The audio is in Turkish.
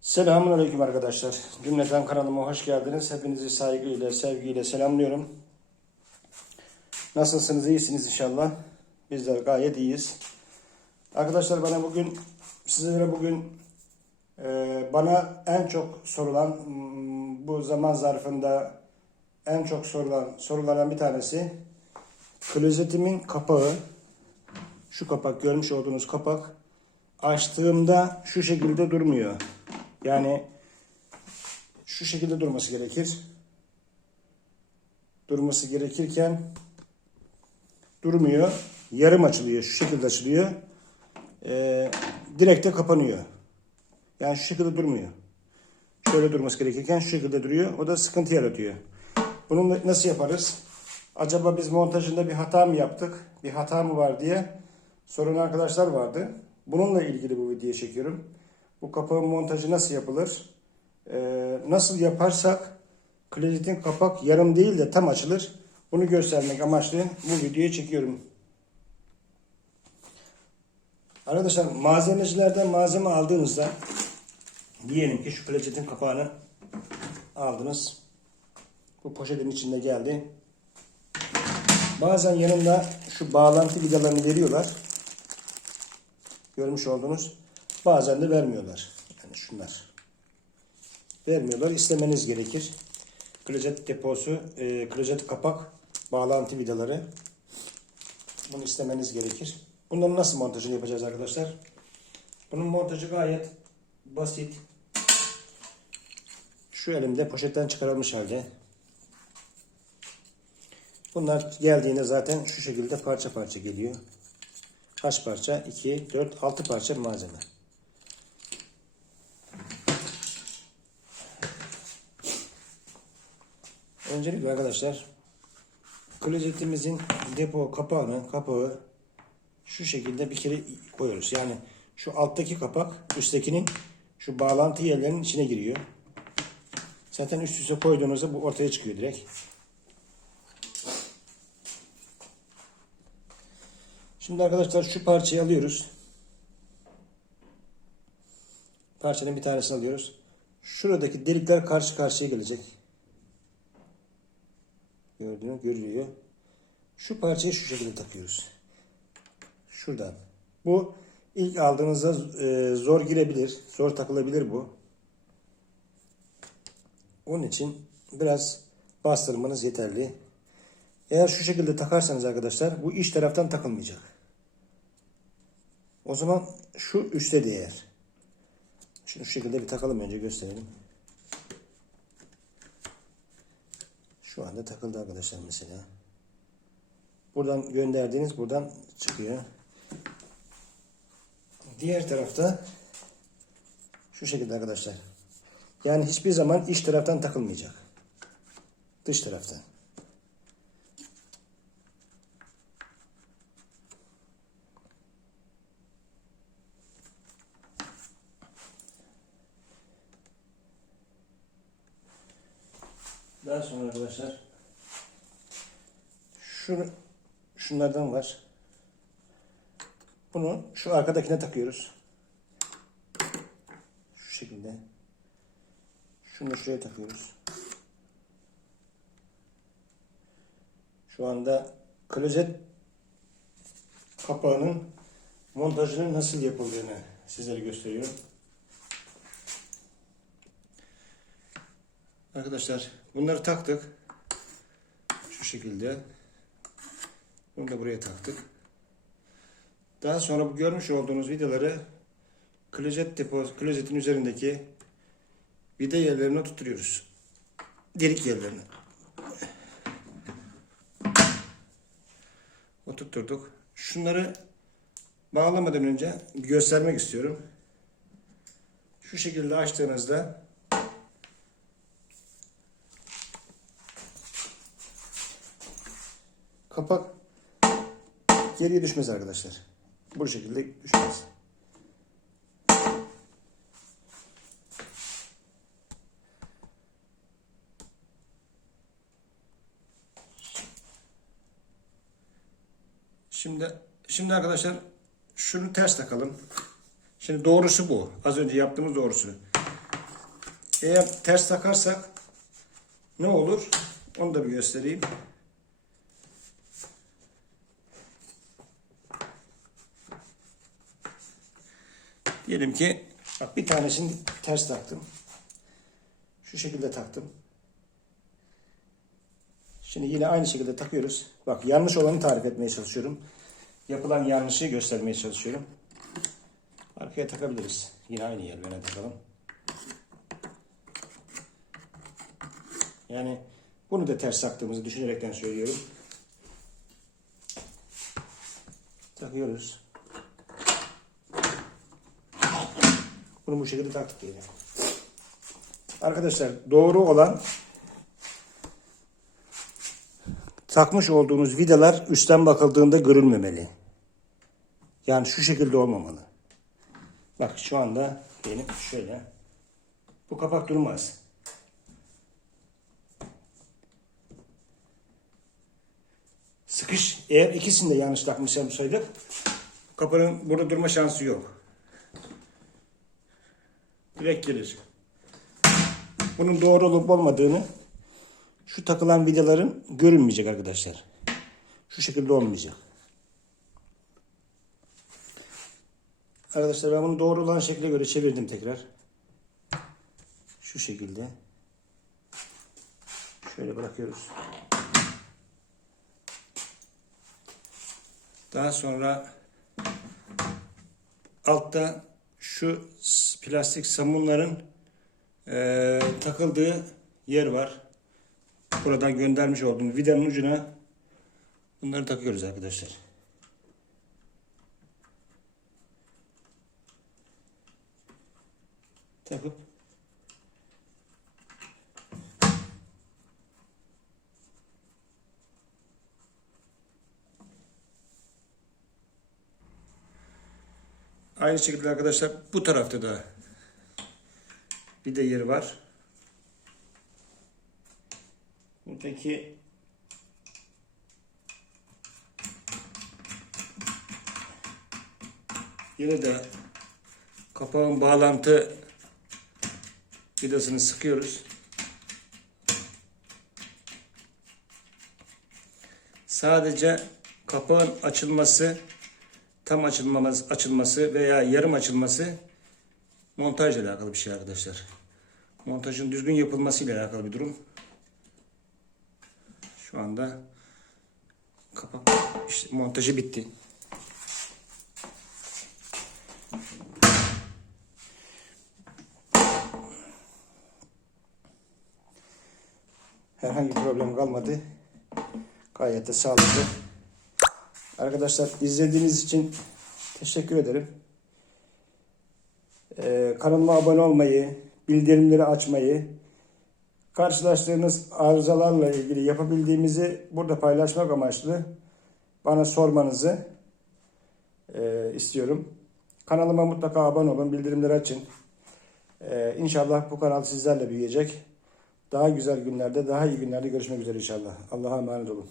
Selamun Aleyküm arkadaşlar. Cümleten kanalıma hoş geldiniz. Hepinizi saygıyla, sevgiyle selamlıyorum. Nasılsınız? İyisiniz inşallah. Bizler gayet iyiyiz. Arkadaşlar bana bugün, sizlere bugün e, bana en çok sorulan, mm, bu zaman zarfında en çok sorulan sorulardan bir tanesi klozetimin kapağı, şu kapak görmüş olduğunuz kapak açtığımda şu şekilde durmuyor. Yani şu şekilde durması gerekir. Durması gerekirken durmuyor. Yarım açılıyor. Şu şekilde açılıyor. Ee, direkt de kapanıyor. Yani şu şekilde durmuyor. Şöyle durması gerekirken şu şekilde duruyor. O da sıkıntı yaratıyor. Bunu nasıl yaparız? Acaba biz montajında bir hata mı yaptık? Bir hata mı var diye soran arkadaşlar vardı. Bununla ilgili bu videoyu çekiyorum. Bu kapağın montajı nasıl yapılır? Ee, nasıl yaparsak klozetin kapak yarım değil de tam açılır. Bunu göstermek amaçlı bu videoyu çekiyorum. Arkadaşlar malzemecilerden malzeme aldığınızda diyelim ki şu klozetin kapağını aldınız. Bu poşetin içinde geldi. Bazen yanında şu bağlantı vidalarını veriyorlar. Görmüş olduğunuz. Bazen de vermiyorlar. Yani şunlar. Vermiyorlar. İstemeniz gerekir. Klozet deposu, e, klozet kapak, bağlantı vidaları. Bunu istemeniz gerekir. Bunların nasıl montajını yapacağız arkadaşlar? Bunun montajı gayet basit. Şu elimde poşetten çıkarılmış halde. Bunlar geldiğinde zaten şu şekilde parça parça geliyor. Kaç parça? 2, 4, 6 parça malzeme. Öncelikle arkadaşlar klozetimizin depo kapağını, kapağı şu şekilde bir kere koyuyoruz. Yani şu alttaki kapak üsttekinin şu bağlantı yerlerinin içine giriyor. Zaten üst üste koyduğunuzda bu ortaya çıkıyor direkt. Şimdi arkadaşlar şu parçayı alıyoruz. Parçanın bir tanesini alıyoruz. Şuradaki delikler karşı karşıya gelecek. Gördüğünüz görülüyor. Şu parçayı şu şekilde takıyoruz. Şuradan. Bu ilk aldığınızda e, zor girebilir. Zor takılabilir bu. Onun için biraz bastırmanız yeterli. Eğer şu şekilde takarsanız arkadaşlar bu iç taraftan takılmayacak. O zaman şu üstte değer. Şimdi şu şekilde bir takalım önce gösterelim. Şu anda takıldı arkadaşlar mesela. Buradan gönderdiğiniz buradan çıkıyor. Diğer tarafta şu şekilde arkadaşlar. Yani hiçbir zaman iç taraftan takılmayacak. Dış taraftan. Daha sonra arkadaşlar şu şunlardan var. Bunu şu arkadakine takıyoruz. Şu şekilde. Şunu şuraya takıyoruz. Şu anda klozet kapağının montajının nasıl yapıldığını sizlere gösteriyorum. Arkadaşlar bunları taktık. Şu şekilde. Bunu da buraya taktık. Daha sonra bu görmüş olduğunuz vidaları klozet depo, klozetin üzerindeki vida yerlerine tutturuyoruz. Delik yerlerine. Oturtturduk. Şunları bağlamadan önce göstermek istiyorum. Şu şekilde açtığınızda kapak geriye düşmez arkadaşlar. Bu şekilde düşmez. Şimdi şimdi arkadaşlar şunu ters takalım. Şimdi doğrusu bu. Az önce yaptığımız doğrusu. Eğer ters takarsak ne olur? Onu da bir göstereyim. Diyelim ki bak bir tanesini ters taktım. Şu şekilde taktım. Şimdi yine aynı şekilde takıyoruz. Bak yanlış olanı tarif etmeye çalışıyorum. Yapılan yanlışı göstermeye çalışıyorum. Arkaya takabiliriz. Yine aynı yerlerine takalım. Yani bunu da ters taktığımızı düşünerekten söylüyorum. Takıyoruz. Bunu bu şekilde taktık diyelim. Arkadaşlar doğru olan takmış olduğunuz vidalar üstten bakıldığında görülmemeli. Yani şu şekilde olmamalı. Bak şu anda diyelim şöyle. Bu kapak durmaz. Sıkış eğer ikisini de yanlış takmış olsaydık kapının burada durma şansı yok. Direkt gelir. Bunun doğru olup olmadığını şu takılan vidaların görünmeyecek arkadaşlar. Şu şekilde olmayacak. Arkadaşlar ben bunu doğru olan şekle göre çevirdim tekrar. Şu şekilde. Şöyle bırakıyoruz. Daha sonra altta şu plastik samunların eee, takıldığı yer var. Buradan göndermiş olduğum vidanın ucuna bunları takıyoruz arkadaşlar. Takıp Aynı şekilde arkadaşlar bu tarafta da bir de yeri var. Buradaki yine de kapağın bağlantı vidasını sıkıyoruz. Sadece kapağın açılması, tam açılmaması, açılması veya yarım açılması montajla alakalı bir şey arkadaşlar. Montajın düzgün yapılmasıyla alakalı bir durum. Şu anda kapak işte montajı bitti. Herhangi bir problem kalmadı. Gayet de sağlıklı. Arkadaşlar izlediğiniz için teşekkür ederim. Ee, kanalıma abone olmayı, bildirimleri açmayı, karşılaştığınız arızalarla ilgili yapabildiğimizi burada paylaşmak amaçlı bana sormanızı e, istiyorum. Kanalıma mutlaka abone olun, bildirimleri açın. Ee, inşallah bu kanal sizlerle büyüyecek. Daha güzel günlerde, daha iyi günlerde görüşmek üzere inşallah. Allah'a emanet olun.